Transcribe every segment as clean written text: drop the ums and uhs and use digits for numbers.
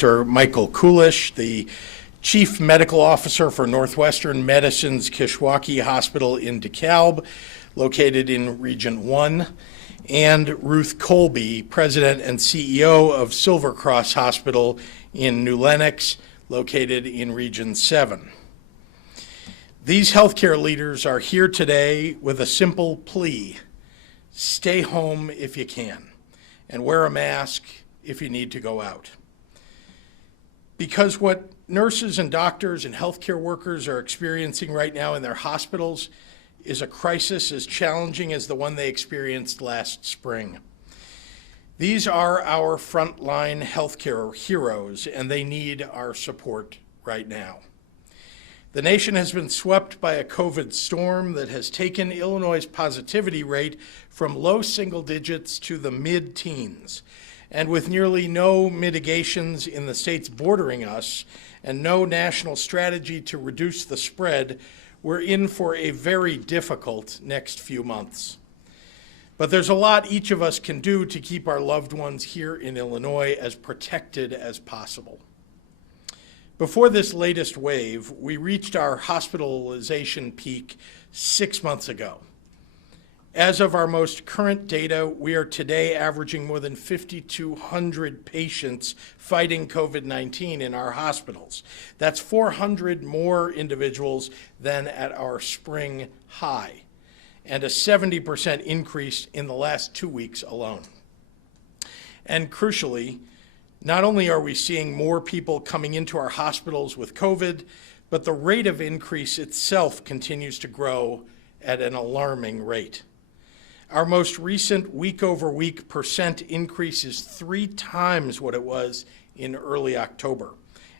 Dr. Michael Kulish, the Chief Medical Officer for Northwestern Medicine's Kishwaukee Hospital in DeKalb, located in Region 1, and Ruth Colby, President and CEO of Silver Cross Hospital in New Lenox, located in Region 7. These healthcare leaders are here today with a simple plea: stay home if you can, and wear a mask if you need to go out. Because what nurses and doctors and healthcare workers are experiencing right now in their hospitals is a crisis as challenging as the one they experienced last spring. These are our frontline healthcare heroes, and they need our support right now. The nation has been swept by a COVID storm that has taken Illinois' positivity rate from low single digits to the mid-teens. And with nearly no mitigations in the states bordering us and no national strategy to reduce the spread, we're in for a very difficult next few months. But there's a lot each of us can do to keep our loved ones here in Illinois as protected as possible. Before this latest wave, we reached our hospitalization peak 6 months ago. As of our most current data, we are today averaging more than 5,200 patients fighting COVID-19 in our hospitals. That's 400 more individuals than at our spring high, and a 70% increase in the last 2 weeks alone. And crucially, not only are we seeing more people coming into our hospitals with COVID, but the rate of increase itself continues to grow at an alarming rate. Our most recent week-over-week percent increase is 3 times what it was in early October.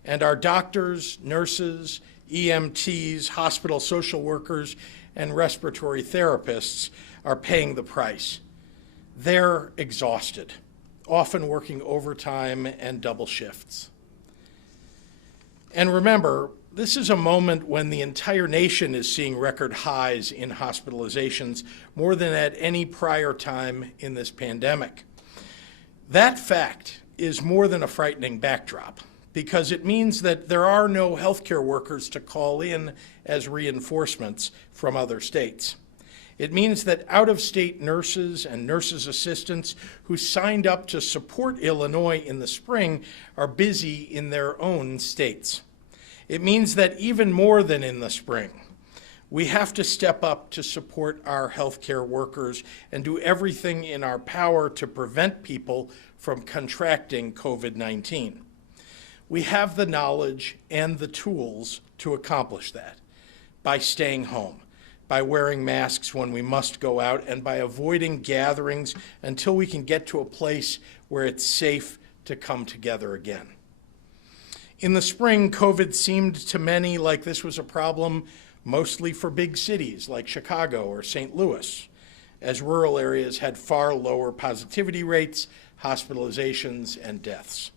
And our doctors, nurses, EMTs, hospital social workers, and respiratory therapists are paying the price. They're exhausted, often working overtime and double shifts. And remember, this is a moment when the entire nation is seeing record highs in hospitalizations, more than at any prior time in this pandemic. That fact is more than a frightening backdrop, because it means that there are no healthcare workers to call in as reinforcements from other states. It means that out-of-state nurses and nurses' assistants who signed up to support Illinois in the spring are busy in their own states. It means that even more than in the spring, we have to step up to support our healthcare workers and do everything in our power to prevent people from contracting COVID-19. We have the knowledge and the tools to accomplish that by staying home, by wearing masks when we must go out, and by avoiding gatherings until we can get to a place where it's safe to come together again. In the spring, COVID seemed to many like this was a problem mostly for big cities like Chicago or St. Louis, as rural areas had far lower positivity rates, hospitalizations, and deaths.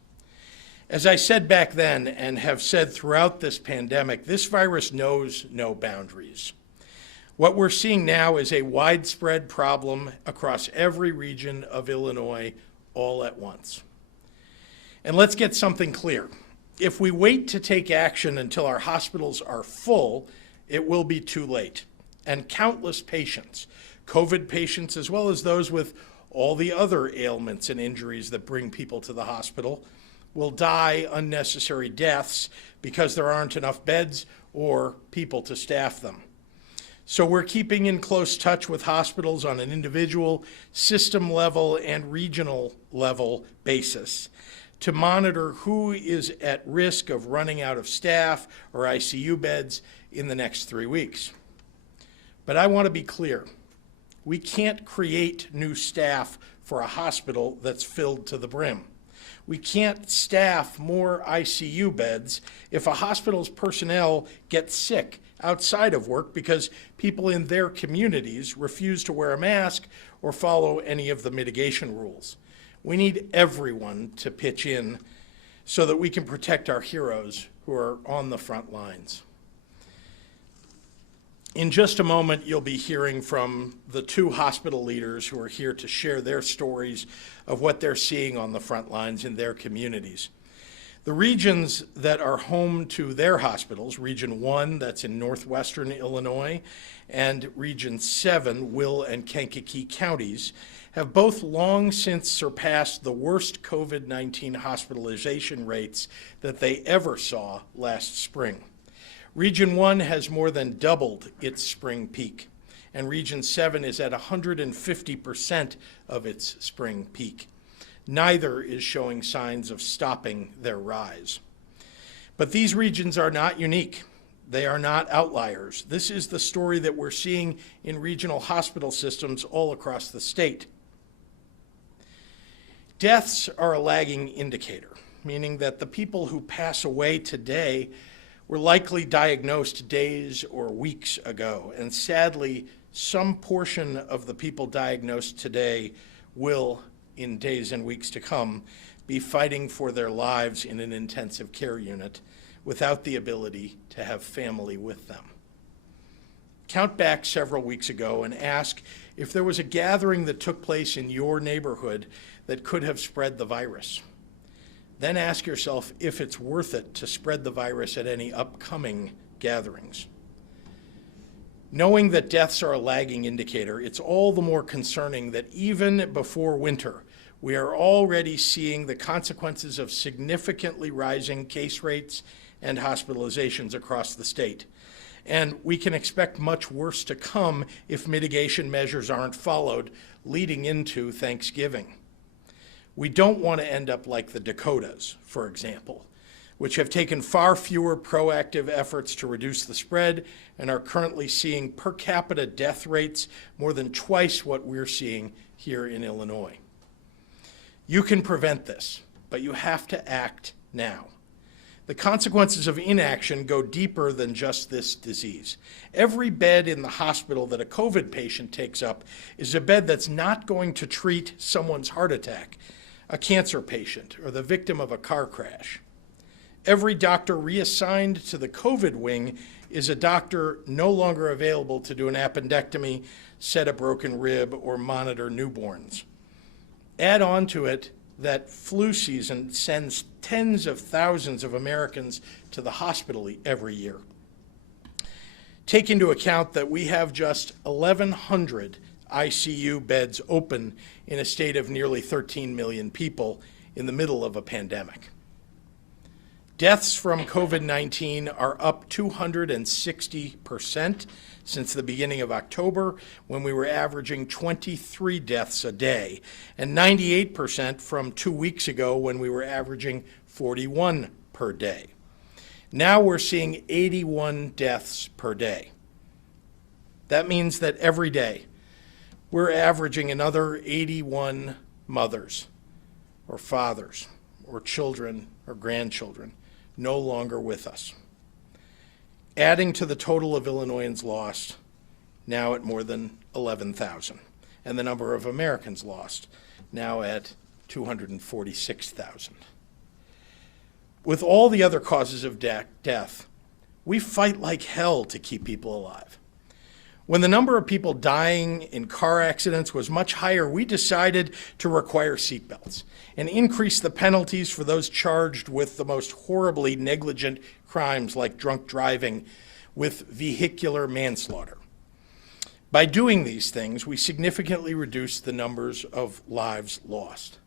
As I said back then and have said throughout this pandemic, this virus knows no boundaries. What we're seeing now is a widespread problem across every region of Illinois all at once. And let's get something clear. If we wait to take action until our hospitals are full, it will be too late. And countless patients, COVID patients, as well as those with all the other ailments and injuries that bring people to the hospital, will die unnecessary deaths because there aren't enough beds or people to staff them. So we're keeping in close touch with hospitals on an individual, system level, and regional level basis to monitor who is at risk of running out of staff or ICU beds in the next 3 weeks. But I want to be clear. We can't create new staff for a hospital that's filled to the brim. We can't staff more ICU beds if a hospital's personnel get sick outside of work because people in their communities refuse to wear a mask or follow any of the mitigation rules. We need everyone to pitch in so that we can protect our heroes who are on the front lines. In just a moment, you'll be hearing from the 2 hospital leaders who are here to share their stories of what they're seeing on the front lines in their communities. The regions that are home to their hospitals, Region 1, that's in northwestern Illinois, and Region 7, Will and Kankakee counties, have both long since surpassed the worst COVID-19 hospitalization rates that they ever saw last spring. Region 1 has more than doubled its spring peak, and Region 7 is at 150% of its spring peak. Neither is showing signs of stopping their rise. But these regions are not unique. They are not outliers. This is the story that we're seeing in regional hospital systems all across the state. Deaths are a lagging indicator, meaning that the people who pass away today were likely diagnosed days or weeks ago. And sadly, some portion of the people diagnosed today will, in days and weeks to come, be fighting for their lives in an intensive care unit without the ability to have family with them. Count back several weeks ago and ask if there was a gathering that took place in your neighborhood that could have spread the virus. Then ask yourself if it's worth it to spread the virus at any upcoming gatherings. Knowing that deaths are a lagging indicator, it's all the more concerning that even before winter, we are already seeing the consequences of significantly rising case rates and hospitalizations across the state. And we can expect much worse to come if mitigation measures aren't followed leading into Thanksgiving. We don't want to end up like the Dakotas, for example, which have taken far fewer proactive efforts to reduce the spread and are currently seeing per capita death rates more than twice what we're seeing here in Illinois. You can prevent this, but you have to act now. The consequences of inaction go deeper than just this disease. Every bed in the hospital that a COVID patient takes up is a bed that's not going to treat someone's heart attack, a cancer patient, or the victim of a car crash. Every doctor reassigned to the COVID wing is a doctor no longer available to do an appendectomy, set a broken rib, or monitor newborns. Add on to it that flu season sends tens of thousands of Americans to the hospital every year. Take into account that we have just 1,100 ICU beds open in a state of nearly 13 million people in the middle of a pandemic. Deaths from COVID-19 are up 260% since the beginning of October, when we were averaging 23 deaths a day, and 98% from 2 weeks ago when we were averaging 41 per day. Now we're seeing 81 deaths per day. That means that every day we're averaging another 81 mothers or fathers or children or grandchildren no longer with us, adding to the total of Illinoisans lost, now at more than 11,000, and the number of Americans lost, now at 246,000. With all the other causes of death, we fight like hell to keep people alive. When the number of people dying in car accidents was much higher, we decided to require seatbelts and increase the penalties for those charged with the most horribly negligent crimes like drunk driving with vehicular manslaughter. By doing these things, we significantly reduced the numbers of lives lost.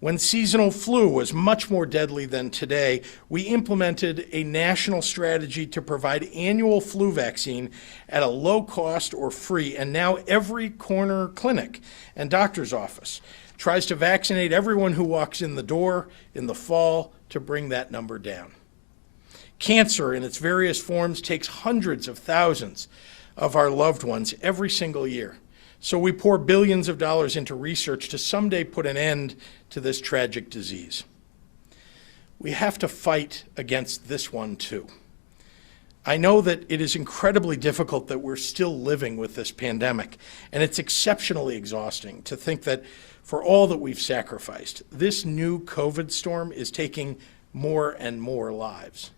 When seasonal flu was much more deadly than today, we implemented a national strategy to provide annual flu vaccine at a low cost or free, and now every corner clinic and doctor's office tries to vaccinate everyone who walks in the door in the fall to bring that number down. Cancer in its various forms takes hundreds of thousands of our loved ones every single year. So we pour billions of dollars into research to someday put an end to this tragic disease. We have to fight against this one too. I know that it is incredibly difficult that we're still living with this pandemic, and it's exceptionally exhausting to think that for all that we've sacrificed, this new COVID storm is taking more and more lives.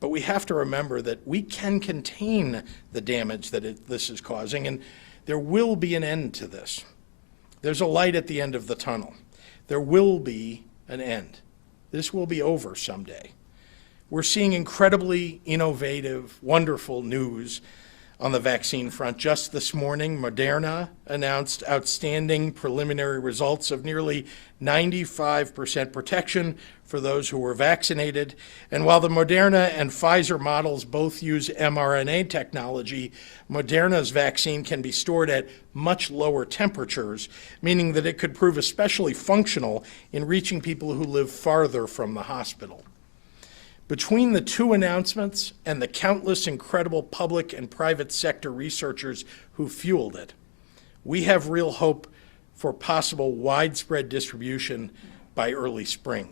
But we have to remember that we can contain the damage that this is causing, and there will be an end to this. There's a light at the end of the tunnel. There will be an end. this will be over someday. We're seeing incredibly innovative, wonderful news on the vaccine front. Just this morning, Moderna announced outstanding preliminary results of nearly 95% protection for those who were vaccinated. And while the Moderna and Pfizer models both use mRNA technology, Moderna's vaccine can be stored at much lower temperatures, meaning that it could prove especially functional in reaching people who live farther from the hospital. Between the two announcements and the countless incredible public and private sector researchers who fueled it, we have real hope for possible widespread distribution by early spring.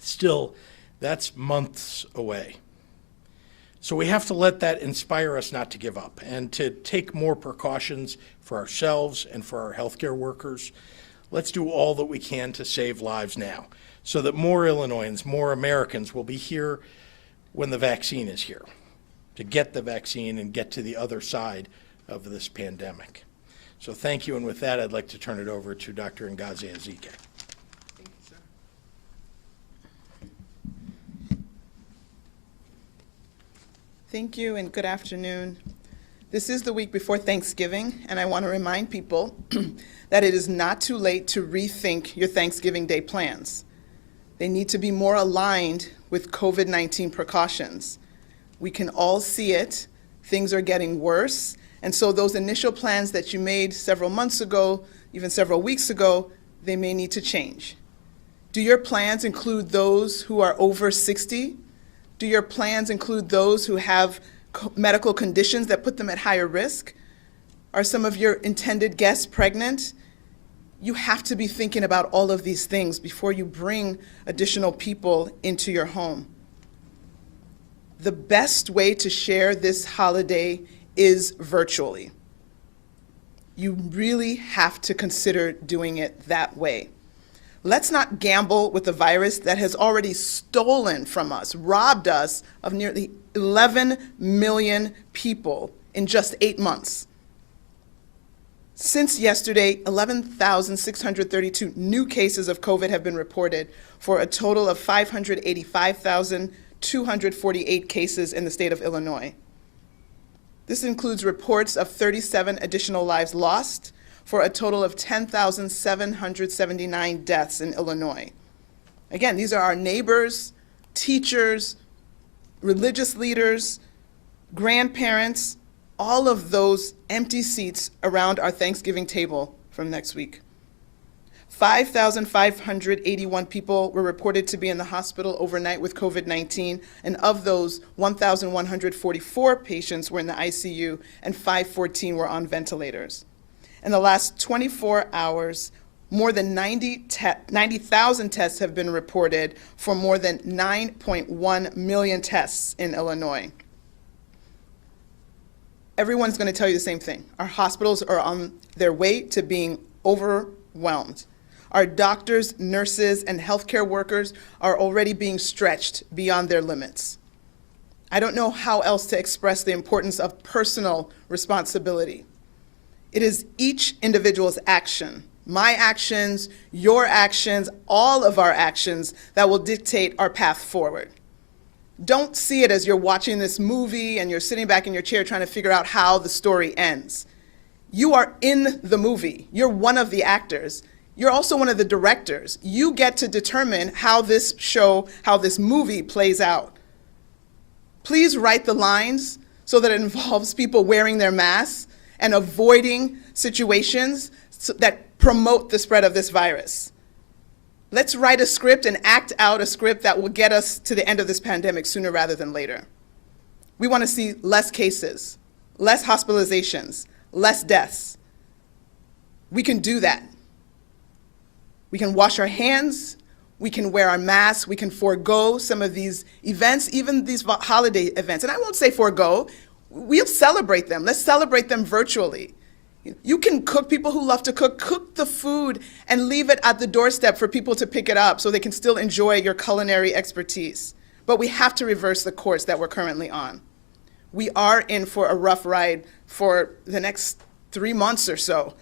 Still, that's months away. So we have to let that inspire us not to give up and to take more precautions for ourselves and for our healthcare workers. Let's do all that we can to save lives now, so that more Illinoisans, more Americans will be here when the vaccine is here, to get the vaccine and get to the other side of this pandemic. So thank you, and with that, I'd like to turn it over to Dr. Ngozi Ezike. Thank you, sir. Thank you, and good afternoon. This is the week before Thanksgiving, and I want to remind people that it is not too late to rethink your Thanksgiving Day plans. They need to be more aligned with COVID-19 precautions. We can all see it. Things are getting worse. And so those initial plans that you made several months ago, even several weeks ago, they may need to change. Do your plans include those who are over 60? Do your plans include those who have medical conditions that put them at higher risk? Are some of your intended guests pregnant? You have to be thinking about all of these things before you bring additional people into your home. The best way to share this holiday is virtually. You really have to consider doing it that way. Let's not gamble with a virus that has already stolen from us, robbed us of nearly 11 million people in just 8 months. Since yesterday, 11,632 new cases of COVID have been reported, for a total of 585,248 cases in the state of Illinois. This includes reports of 37 additional lives lost, for a total of 10,779 deaths in Illinois. Again, these are our neighbors, teachers, religious leaders, grandparents, all of those empty seats around our Thanksgiving table from next week. 5,581 people were reported to be in the hospital overnight with COVID-19, and of those, 1,144 patients were in the ICU and 514 were on ventilators. In the last 24 hours, more than 90,000 tests have been reported for more than 9.1 million tests in Illinois. Everyone's going to tell you the same thing. Our hospitals are on their way to being overwhelmed. Our doctors, nurses, and healthcare workers are already being stretched beyond their limits. I don't know how else to express the importance of personal responsibility. It is each individual's action, my actions, your actions, all of our actions, that will dictate our path forward. Don't see it as you're watching this movie and you're sitting back in your chair trying to figure out how the story ends. You are in the movie. You're one of the actors. You're also one of the directors. You get to determine how this show, how this movie plays out. Please write the lines so that it involves people wearing their masks and avoiding situations that promote the spread of this virus. Let's write a script and act out a script that will get us to the end of this pandemic sooner rather than later. We want to see less cases, less hospitalizations, less deaths. We can do that. We can wash our hands, we can wear our masks, we can forego some of these events, even these holiday events. And I won't say forego, we'll celebrate them. Let's celebrate them virtually. You can cook, people who love to cook the food and leave it at the doorstep for people to pick it up so they can still enjoy your culinary expertise. But we have to reverse the course that we're currently on. We are in for a rough ride for the next 3 months or so.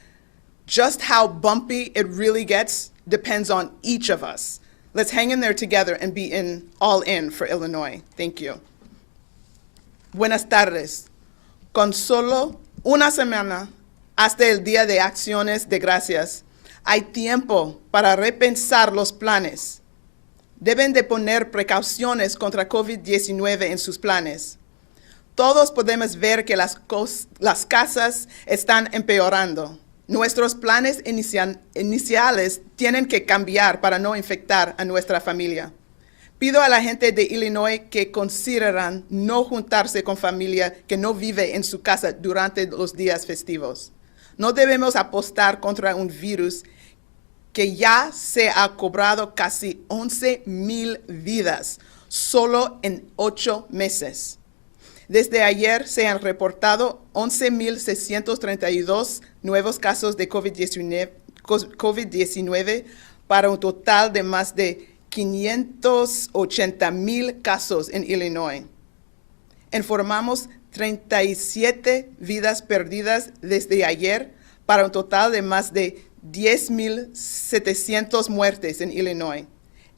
Just how bumpy it really gets depends on each of us. Let's hang in there together and be all in for Illinois. Thank you. Buenas tardes. Con solo una semana hasta el Día de Acciones de Gracias, hay tiempo para repensar los planes. Deben de poner precauciones contra COVID-19 en sus planes. Todos podemos ver que las casas están empeorando. Nuestros planes iniciales tienen que cambiar para no infectar a nuestra familia. Pido a la gente de Illinois que consideran no juntarse con familia que no vive en su casa durante los días festivos. No debemos apostar contra un virus que ya se ha cobrado casi 11,000 vidas solo en 8 meses. Desde ayer se han reportado 11,632 nuevos casos de COVID-19 para un total de más de 580,000 casos en Illinois. Informamos 37 vidas perdidas desde ayer para un total de más de 10,700 muertes en Illinois.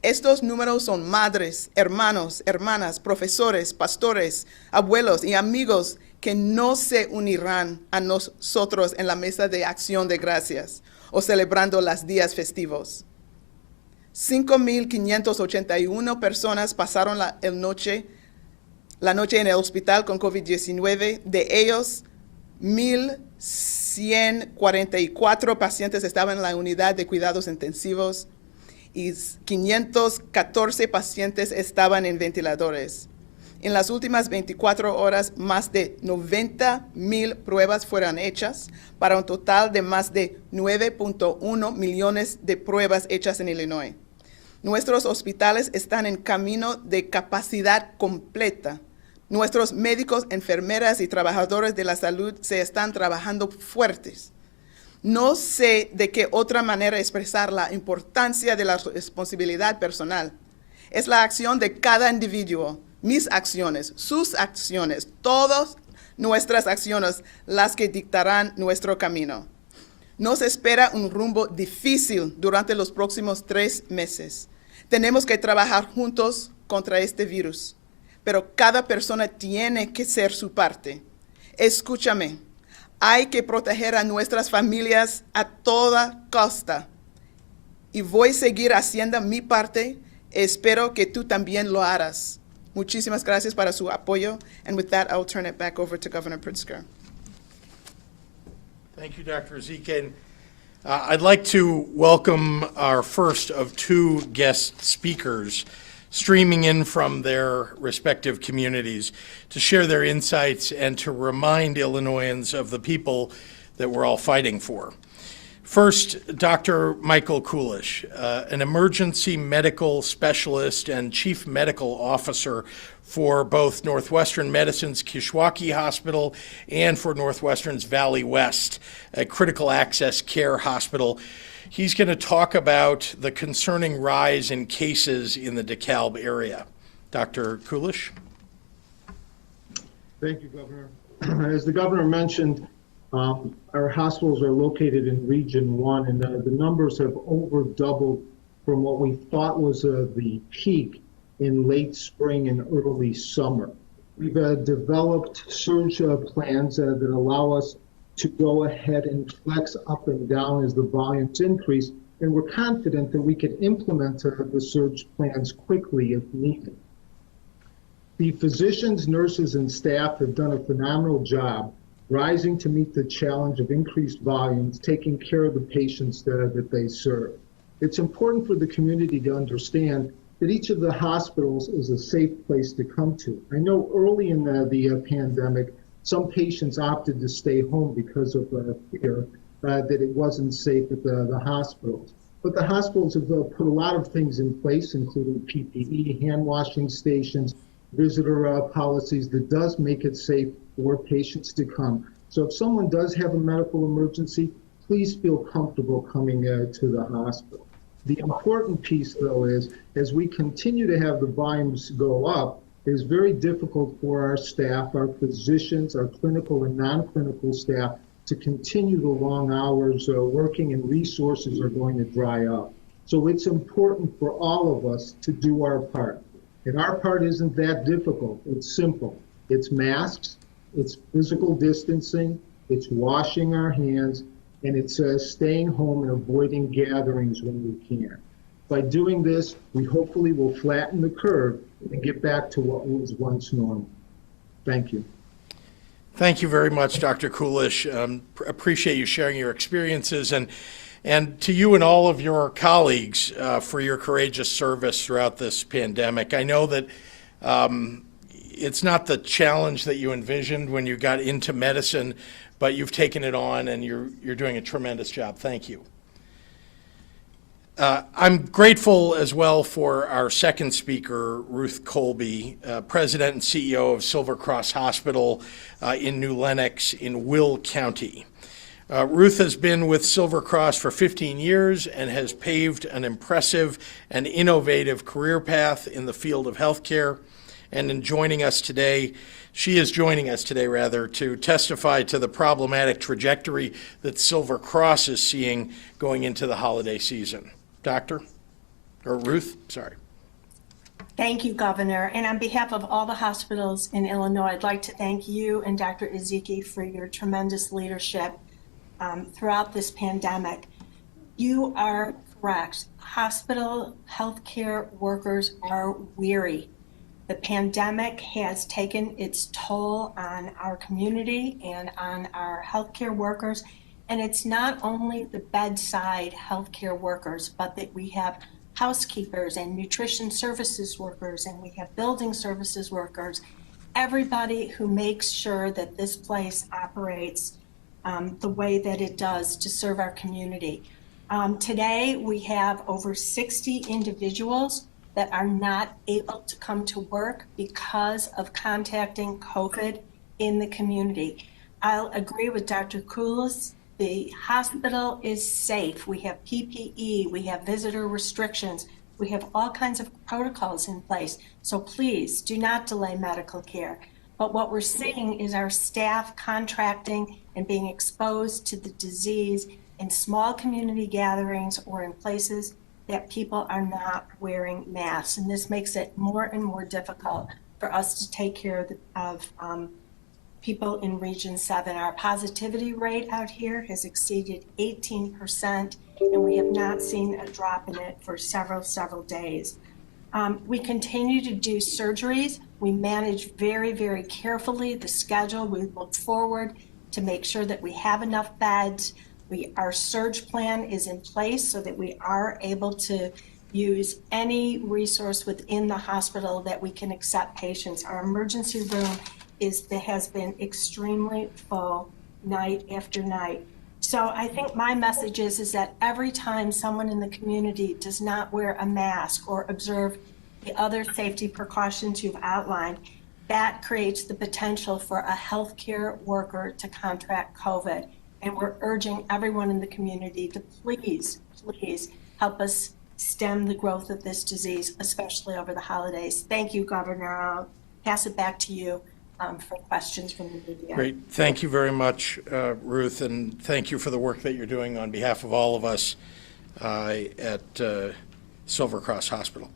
Estos números son madres, hermanos, hermanas, profesores, pastores, abuelos y amigos que no se unirán a nosotros en la mesa de acción de gracias o celebrando los días festivos. 5,581 personas pasaron la noche en el hospital con COVID-19. De ellos, 1,144 pacientes estaban en la unidad de cuidados intensivos y 514 pacientes estaban en ventiladores. En las últimas 24 horas, más de 90,000 pruebas fueron hechas para un total de más de 9.1 millones de pruebas hechas en Illinois. Nuestros hospitales están en camino de capacidad completa. Nuestros médicos, enfermeras y trabajadores de la salud se están trabajando fuertes. No sé de qué otra manera expresar la importancia de la responsabilidad personal. Es la acción de cada individuo, mis acciones, sus acciones, todas nuestras acciones las que dictarán nuestro camino. Nos espera un rumbo difícil durante los próximos 3 meses. Tenemos que trabajar juntos contra este virus, pero cada persona tiene que hacer su parte. Escúchame. Hay que proteger a nuestras familias a toda costa. Y voy a seguir haciendo mi parte. Espero que tú también lo harás. Muchísimas gracias para su apoyo. And with that, I'll turn it back over to Governor Pritzker. Thank you, Dr. Ezekiel. I'd like to welcome our first of 2 guest speakers streaming in from their respective communities to share their insights and to remind Illinoisans of the people that we're all fighting for. First, Dr. Michael Kulish, an emergency medical specialist and chief medical officer for both Northwestern Medicine's Kishwaukee Hospital and for Northwestern's Valley West, a critical access care hospital. He's going to talk about the concerning rise in cases in the DeKalb area. Dr. Kulish? Thank you, Governor. As the governor mentioned, our hospitals are located in Region 1, and the numbers have over doubled from what we thought was the peak in late spring and early summer. We've developed surge plans that allow us to go ahead and flex up and down as the volumes increase, and we're confident that we can implement the surge plans quickly if needed. The physicians, nurses, and staff have done a phenomenal job rising to meet the challenge of increased volumes, taking care of the patients that they serve. It's important for the community to understand that each of the hospitals is a safe place to come to. I know early in the pandemic, some patients opted to stay home because of fear that it wasn't safe at the hospitals. But the hospitals have put a lot of things in place, including PPE, hand washing stations, visitor policies that does make it safe for patients to come. So if someone does have a medical emergency, please feel comfortable coming to the hospital. The important piece, though, is as we continue to have the volumes go up, it is very difficult for our staff, our physicians, our clinical and non-clinical staff to continue the long hours working, and resources are going to dry up. So it's important for all of us to do our part. And our part isn't that difficult. It's simple. It's masks, it's physical distancing, it's washing our hands, and it's staying home and avoiding gatherings when we can. By doing this, we hopefully will flatten the curve and get back to what was once normal. Thank you. Thank you very much, Dr. Kulish. Appreciate you sharing your experiences, and to you and all of your colleagues for your courageous service throughout this pandemic. I know that it's not the challenge that you envisioned when you got into medicine, but you've taken it on and you're doing a tremendous job. Thank you. I'm grateful as well for our second speaker, Ruth Colby, President and CEO of Silver Cross Hospital in New Lenox in Will County. Ruth has been with Silver Cross for 15 years and has paved an impressive and innovative career path in the field of healthcare. And in joining us today, she is joining us today, rather, to testify to the problematic trajectory that Silver Cross is seeing going into the holiday season. Ruth, sorry. Thank you, Governor. And on behalf of all the hospitals in Illinois, I'd like to thank you and Dr. Ezeki for your tremendous leadership throughout this pandemic. You are correct. Hospital healthcare workers are weary. The pandemic has taken its toll on our community and on our healthcare workers. And it's not only the bedside healthcare workers, but that we have housekeepers and nutrition services workers, and we have building services workers, everybody who makes sure that this place operates the way that it does to serve our community. Today, we have over 60 individuals that are not able to come to work because of contacting COVID in the community. I'll agree with Dr. Kulis. The hospital is safe. We have PPE, we have visitor restrictions, we have all kinds of protocols in place. So please do not delay medical care. But what we're seeing is our staff contracting and being exposed to the disease in small community gatherings or in places that people are not wearing masks. And this makes it more and more difficult for us to take care of people in Region 7. Our positivity rate out here has exceeded 18%, and we have not seen a drop in it for several days. We continue to do surgeries. We manage very, very carefully the schedule. We look forward to make sure that we have enough beds. Our surge plan is in place so that we are able to use any resource within the hospital that we can accept patients. Our emergency room has been extremely full night after night. So I think my message is that every time someone in the community does not wear a mask or observe the other safety precautions you've outlined, that creates the potential for a healthcare worker to contract COVID. And we're urging everyone in the community to please help us stem the growth of this disease, especially over the holidays. Thank you, Governor. I'll pass it back to you for questions from the media. Great. Thank you very much, Ruth, and thank you for the work that you're doing on behalf of all of us at Silver Cross Hospital.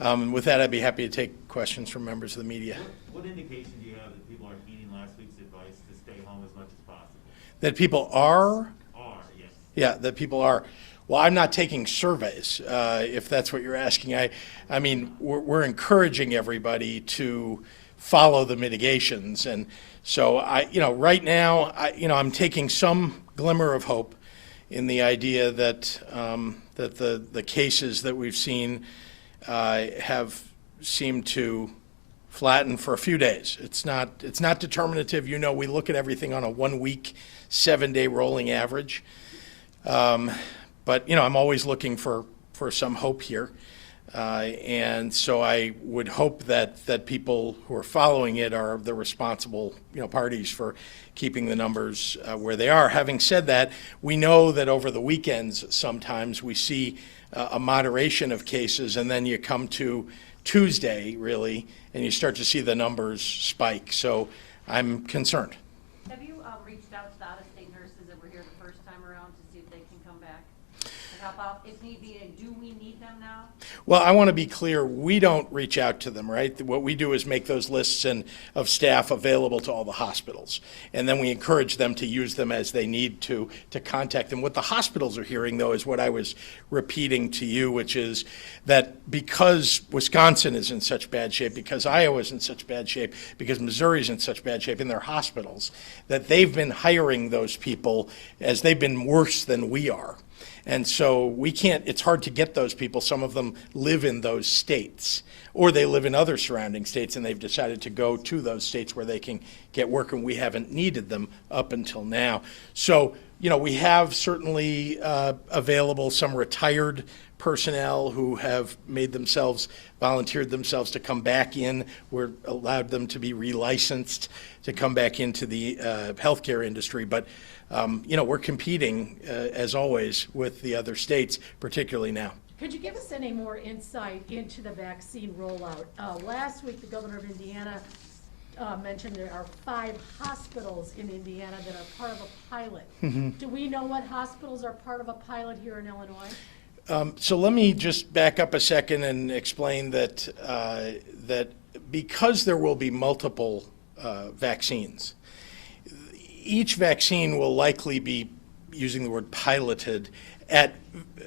With that, I'd be happy to take questions from members of the media. What indication do you have that people are heeding last week's advice to stay home as much as possible? That people are? Yes. Yeah, that people are. Well, I'm not taking surveys, if that's what you're asking. I mean, we're encouraging everybody to follow the mitigations. And so right now, I'm taking some glimmer of hope in the idea that that the cases that we've seen have seemed to flatten for a few days. It's not determinative. We look at everything on a 1 week, 7-day rolling average. But I'm always looking for some hope here. And so I would hope that people who are following it are the responsible parties for keeping the numbers where they are. Having said that, we know that over the weekends sometimes we see a moderation of cases, and then you come to Tuesday, really, and you start to see the numbers spike. So I'm concerned. Have you reached out to the out-of-state nurses that were here the first time around to see if they can come back and help out if need be? And do we need Well, I want to be clear, we don't reach out to them, right? What we do is make those lists of staff available to all the hospitals. And then we encourage them to use them as they need to contact them. What the hospitals are hearing, though, is what I was repeating to you, which is that because Wisconsin is in such bad shape, because Iowa is in such bad shape, because Missouri is in such bad shape in their hospitals, that they've been hiring those people as they've been worse than we are. And so we can't, it's hard to get those people. Some of them live in those states, or they live in other surrounding states, and they've decided to go to those states where they can get work, and we haven't needed them up until now. So, we have certainly available some retired personnel who have volunteered themselves to come back in. We're allowed them to be relicensed to come back into the healthcare industry, but we're competing, as always, with the other states, particularly now. Could you give us any more insight into the vaccine rollout? Last week, the governor of Indiana mentioned there are 5 hospitals in Indiana that are part of a pilot. Mm-hmm. Do we know what hospitals are part of a pilot here in Illinois? So let me just back up a second and explain that because there will be multiple vaccines, each vaccine will likely be, using the word piloted, at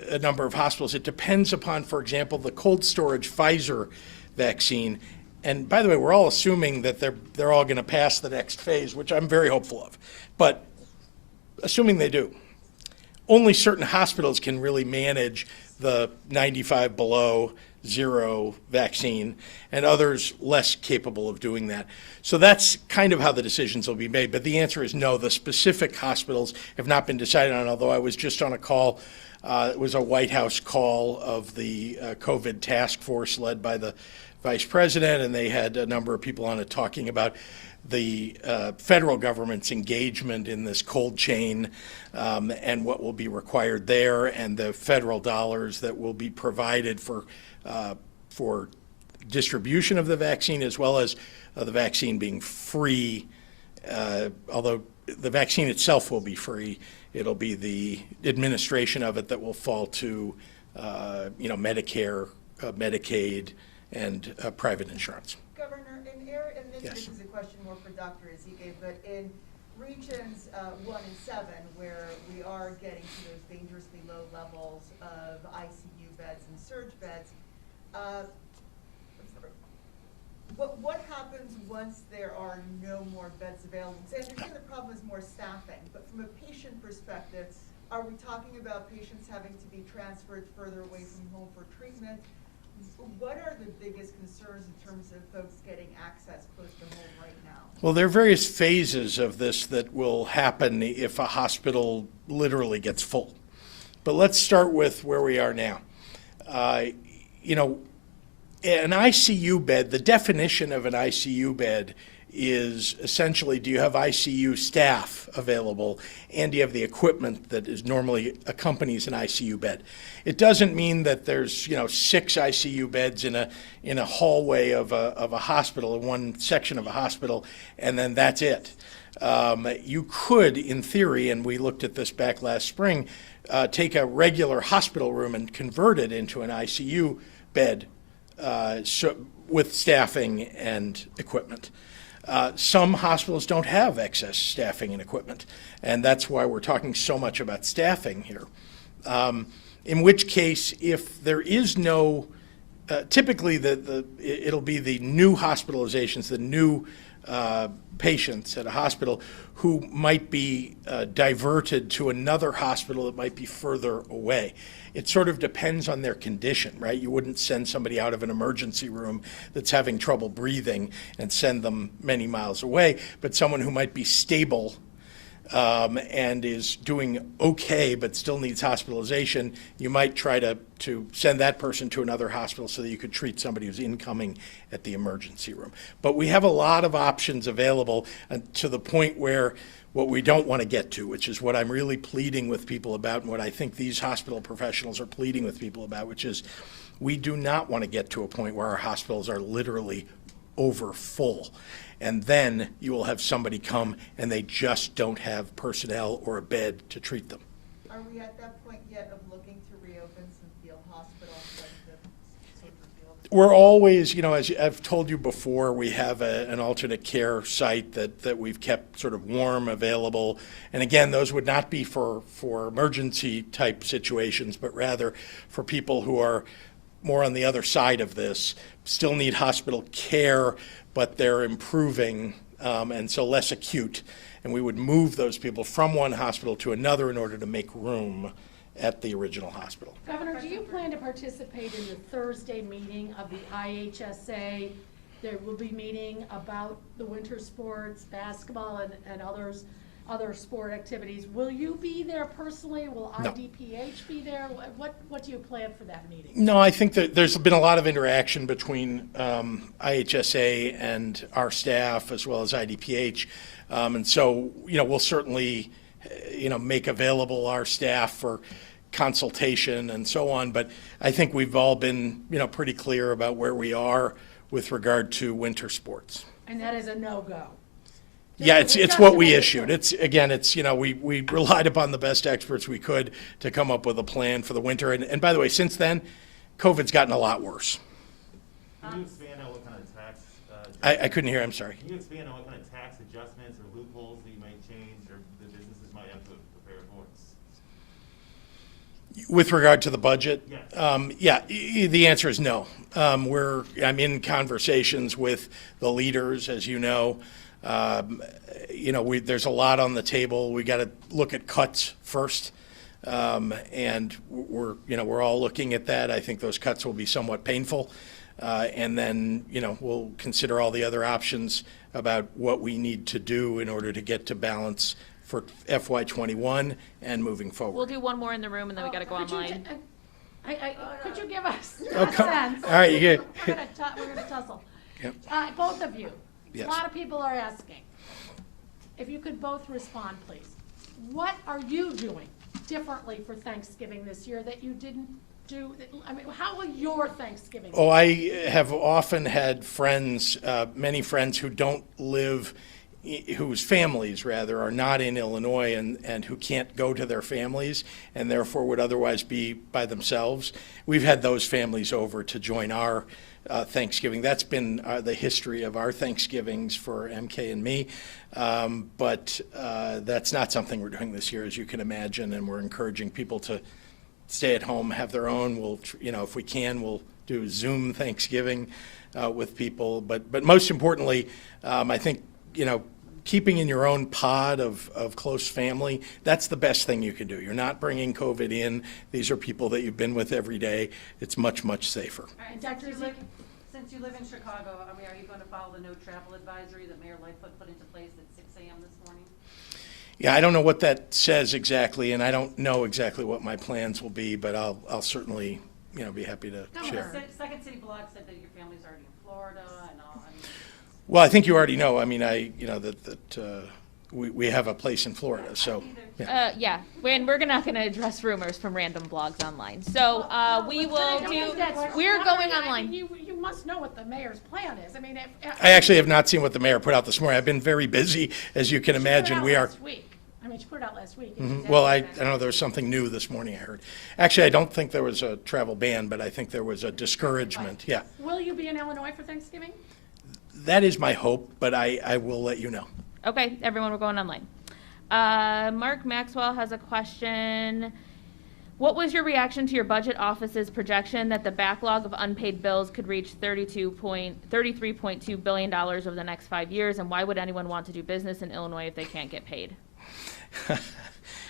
a number of hospitals. It depends upon, for example, the cold storage Pfizer vaccine. And by the way, we're all assuming that they're all going to pass the next phase, which I'm very hopeful of. But assuming they do, only certain hospitals can really manage the 95 below 0 vaccine, and others less capable of doing that. So that's kind of how the decisions will be made. But the answer is no. The specific hospitals have not been decided on, although I was just on a call. It was a White House call of the COVID task force led by the vice president, and they had a number of people on it talking about the federal government's engagement in this cold chain and what will be required there, and the federal dollars that will be provided for distribution of the vaccine, as well as the vaccine being free. Although the vaccine itself will be free, it'll be the administration of it that will fall to Medicare, Medicaid, and private insurance. Governor, and Yes. this is a question more for Dr. Ezike, but in regions 1 and 7, where we are getting to those dangerously low levels of ICU beds and surge beds, what happens once there are no more beds available? So I understand the problem is more staffing, but from a patient perspective, are we talking about patients having to be transferred further away from home for treatment? What are the biggest concerns in terms of folks getting access close to home right now? Well, there are various phases of this that will happen if a hospital literally gets full. But let's start with where we are now. An ICU bed, the definition of an ICU bed is essentially, do you have ICU staff available, and do you have the equipment that is normally accompanies an ICU bed? It doesn't mean that there's 6 ICU beds in a hallway of a hospital, in one section of a hospital, and then that's it. You could, in theory, and we looked at this back last spring, take a regular hospital room and convert it into an ICU bed with staffing and equipment. Some hospitals don't have excess staffing and equipment, and that's why we're talking so much about staffing here. In which case, if there is no, typically it'll be the new hospitalizations, the new patients at a hospital who might be diverted to another hospital that might be further away. It sort of depends on their condition, right? You wouldn't send somebody out of an emergency room that's having trouble breathing and send them many miles away, but someone who might be stable and is doing okay but still needs hospitalization, you might try to send that person to another hospital so that you could treat somebody who's incoming at the emergency room. But we have a lot of options available to the point where what we don't want to get to, which is what I'm really pleading with people about, and what I think these hospital professionals are pleading with people about, which is we do not want to get to a point where our hospitals are literally over full. And then you will have somebody come and they just don't have personnel or a bed to treat them. Are we at that point yet of looking to reopen some field hospitals? We're always, as I've told you before, we have an alternate care site that we've kept sort of warm, available. And again, those would not be for emergency type situations, but rather for people who are more on the other side of this, still need hospital care, but they're improving, and so less acute. And we would move those people from one hospital to another in order to make room at the original hospital. Governor, do you plan to participate in the Thursday meeting of the IHSA? There will be meeting about the winter sports, basketball, and other sport activities. Will you be there personally? Will No. IDPH be there? What do you plan for that meeting? No, I think that there's been a lot of interaction between IHSA and our staff as well as IDPH. And so, we'll certainly, make available our staff for consultation and so on. But I think we've all been, pretty clear about where we are with regard to winter sports. And that is a no-go. Yeah, it's Just what to we make it issued. clear. We relied upon the best experts we could to come up with a plan for the winter. And by the way, since then, COVID's gotten a lot worse. Can you expand on what kind of tax? I couldn't hear, I'm sorry. Can you expand on what kind of tax adjustments or loopholes that you might change or the businesses might have to prepare for? With regard to the budget? Yes. The answer is no. I'm in conversations with the leaders, as you know. There's a lot on the table. We got to look at cuts first. And we're all looking at that. I think those cuts will be somewhat painful. And then, we'll consider all the other options about what we need to do in order to get to balance for FY21 and moving forward. We'll do one more in the room and then we gotta go online. Could you give us Oh, a come- sense? all right, you get- We're gonna tussle. Yep. Both of you. Yes. A lot of people are asking. If you could both respond, please. What are you doing differently for Thanksgiving this year that you didn't do? How will your Thanksgiving? Oh, I have often had friends, many friends who don't live, whose families rather are not in Illinois and who can't go to their families and therefore would otherwise be by themselves. We've had those families over to join our Thanksgiving. That's been the history of our Thanksgivings for MK and me. But that's not something we're doing this year, as you can imagine, and we're encouraging people to stay at home, have their own. We'll, if we can, we'll do Zoom Thanksgiving with people. But most importantly, I think, keeping in your own pod of close family, that's the best thing you can do. You're not bringing COVID in. These are people that you've been with every day. It's much, much safer. All right, Dr. Zeke? Since you live in Chicago, are you going to follow the no travel advisory that Mayor Lightfoot put into place at 6 a.m. this morning? Yeah, I don't know what that says exactly, and I don't know exactly what my plans will be, but I'll certainly, be happy to share. Second City Blog said that your family's already in Florida and all. Well, I think you already know. I mean, we have a place in Florida, so. Yeah. And we're not gonna address rumors from random blogs online. So, we will we're going online. You must know what the mayor's plan is. I actually have not seen what the mayor put out this morning. I've been very busy, as you can imagine. We are. She put it out last week. Well, I don't know, there was something new this morning, I heard. Actually, I don't think there was a travel ban, but I think there was a discouragement, yeah. Will you be in Illinois for Thanksgiving? That is my hope, but I will let you know. Okay, everyone, we're going online. Mark Maxwell has a question. What was your reaction to your budget office's projection that the backlog of unpaid bills could reach $33.2 billion over the next 5 years, and why would anyone want to do business in Illinois if they can't get paid?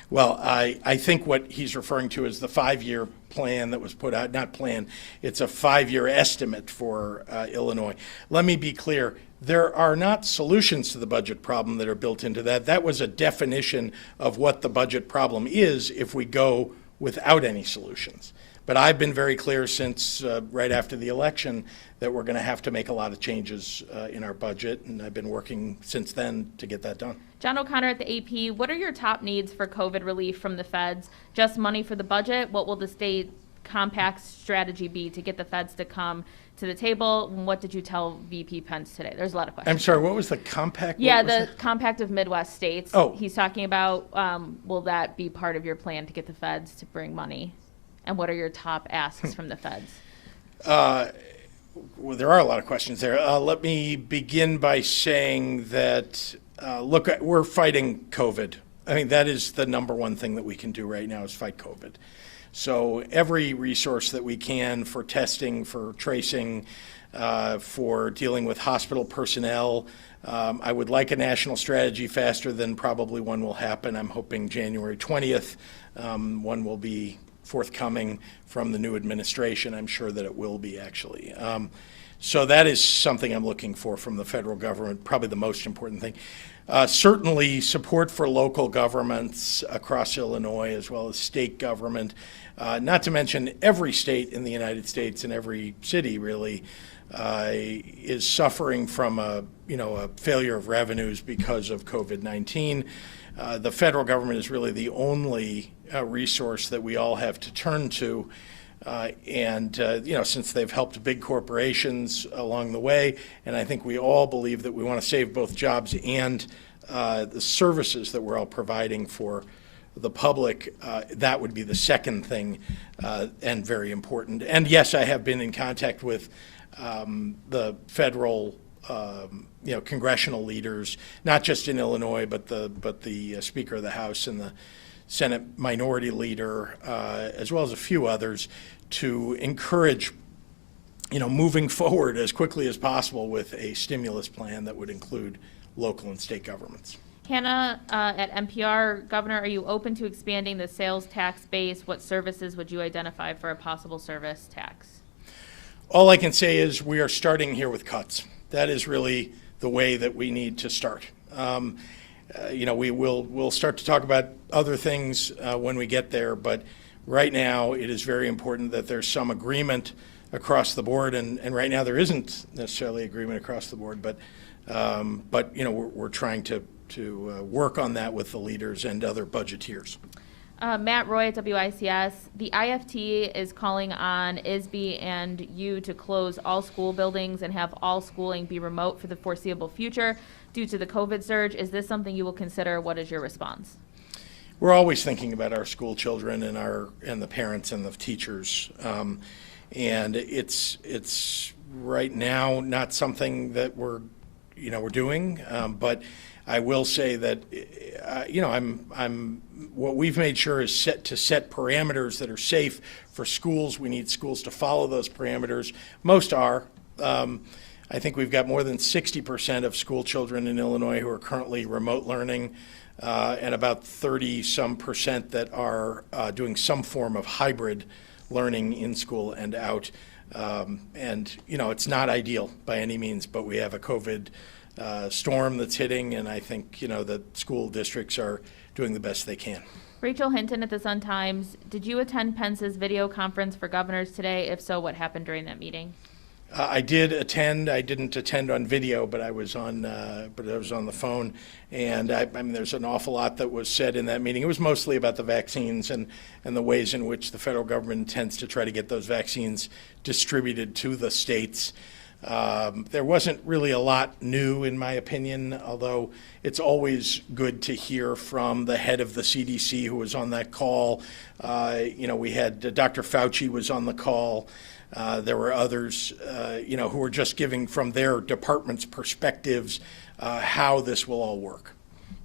Well, I think what he's referring to is the 5-year plan that was put out, not plan, it's a 5-year estimate for Illinois. Let me be clear, there are not solutions to the budget problem that are built into that. That was a definition of what the budget problem is if we go without any solutions. But I've been very clear since right after the election that we're going to have to make a lot of changes in our budget, and I've been working since then to get that done. John O'Connor at the AP, what are your top needs for COVID relief from the feds? Just money for the budget? What will the state compact strategy be to get the feds to come to the table? And what did you tell VP Pence today? There's a lot of questions. I'm sorry, what was the compact? Yeah, What was the it? compact of Midwest states. Oh. He's talking about, will that be part of your plan to get the feds to bring money? And what are your top asks from the feds? Well, there are a lot of questions there. Let me begin by saying that, look, we're fighting COVID. I mean, that is the number one thing that we can do right now is fight COVID. So every resource that we can for testing, for tracing, for dealing with hospital personnel. I would like a national strategy faster than probably one will happen. I'm hoping January 20th. One will be forthcoming from the new administration. I'm sure that it will be, actually. So that is something I'm looking for from the federal government, probably the most important thing. Certainly support for local governments across Illinois as well as state government, not to mention every state in the United States and every city really is suffering from a failure of revenues because of COVID-19. The federal government is really the only resource that we all have to turn to. Since they've helped big corporations along the way, and I think we all believe that we want to save both jobs and the services that we're all providing for the public, that would be the second thing and very important. And yes, I have been in contact with the federal congressional leaders, not just in Illinois, but the Speaker of the House and the Senate Minority Leader, as well as a few others, to encourage, moving forward as quickly as possible with a stimulus plan that would include local and state governments. Hannah, at NPR, Governor, are you open to expanding the sales tax base? What services would you identify for a possible service tax? All I can say is we are starting here with cuts. That is really the way that we need to start. We'll start to talk about other things when we get there, but right now it is very important that there's some agreement across the board, and right now there isn't necessarily agreement across the board, but we're trying to work on that with the leaders and other budgeteers. Matt Roy at WICS, the IFT is calling on ISB and you to close all school buildings and have all schooling be remote for the foreseeable future due to the COVID surge. Is this something you will consider? What is your response? We're always thinking about our school children and the parents and the teachers, and it's right now not something that we're doing, but I will say that what we've made sure is set parameters that are safe for schools. We need schools to follow those parameters. Most are. I think we've got more than 60% of school children in Illinois who are currently remote learning, and about 30-some% that are doing some form of hybrid learning in school and out. It's not ideal by any means, but we have a COVID storm that's hitting, and I think the school districts are doing the best they can. Rachel Hinton at the Sun-Times, did you attend Pence's video conference for governors today? If so, what happened during that meeting? I did attend. I didn't attend on video, but I was on the phone. And I mean, there's an awful lot that was said in that meeting. It was mostly about the vaccines and the ways in which the federal government intends to try to get those vaccines distributed to the states. There wasn't really a lot new, in my opinion, although it's always good to hear from the head of the CDC who was on that call. We had Dr. Fauci was on the call. There were others, who were just giving from their department's perspectives how this will all work.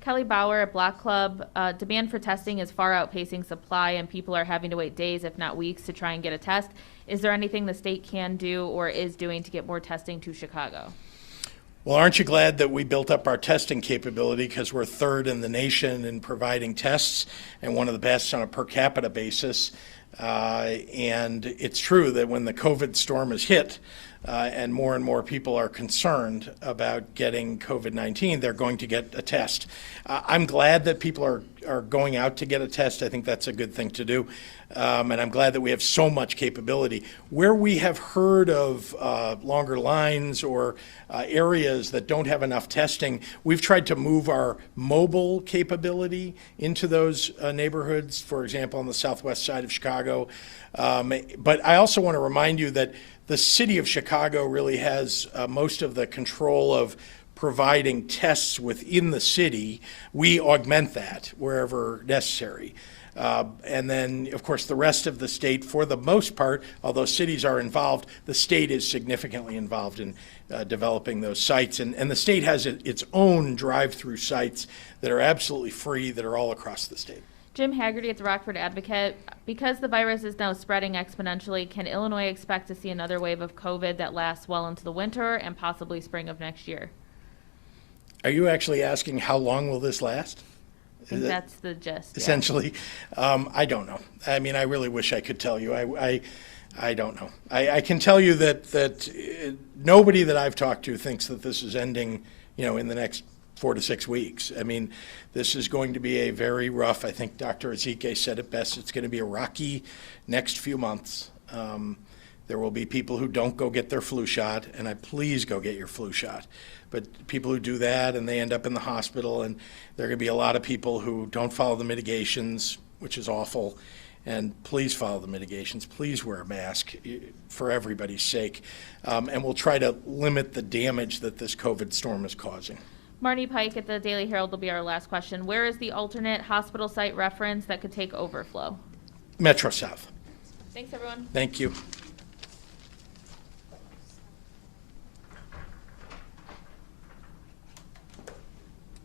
Kelly Bauer at Block Club, demand for testing is far outpacing supply and people are having to wait days, if not weeks, to try and get a test. Is there anything the state can do or is doing to get more testing to Chicago? Well, aren't you glad that we built up our testing capability, because we're third in the nation in providing tests and one of the best on a per capita basis. And it's true that when the COVID storm is hit and more people are concerned about getting COVID-19, they're going to get a test. I'm glad that people are going out to get a test. I think that's a good thing to do. And I'm glad that we have so much capability. Where we have heard of longer lines or areas that don't have enough testing, we've tried to move our mobile capability into those neighborhoods, for example, on the southwest side of Chicago. But I also want to remind you that the city of Chicago really has most of the control of providing tests within the city. We augment that wherever necessary. And then, of course, the rest of the state, for the most part, although cities are involved, the state is significantly involved in developing those sites. And the state has its own drive-through sites that are absolutely free, that are all across the state. Jim Haggerty at the Rockford Advocate. Because the virus is now spreading exponentially, can Illinois expect to see another wave of COVID that lasts well into the winter and possibly spring of next year? Are you actually asking how long will this last? I think that's the gist. Yeah. Essentially, I don't know. I mean, I really wish I could tell you. I don't know. I can tell you that nobody that I've talked to thinks that this is ending, in the next 4 to 6 weeks. I mean, this is going to be a very rough, I think Dr. Ezike said it best, it's going to be a rocky next few months. There will be people who don't go get their flu shot, and please go get your flu shot. But people who do that and they end up in the hospital, and there are going to be a lot of people who don't follow the mitigations, which is awful. And please follow the mitigations. Please wear a mask for everybody's sake. And we'll try to limit the damage that this COVID storm is causing. Marnie Pike at the Daily Herald will be our last question. Where is the alternate hospital site reference that could take overflow? Metro South. Thanks, everyone. Thank you.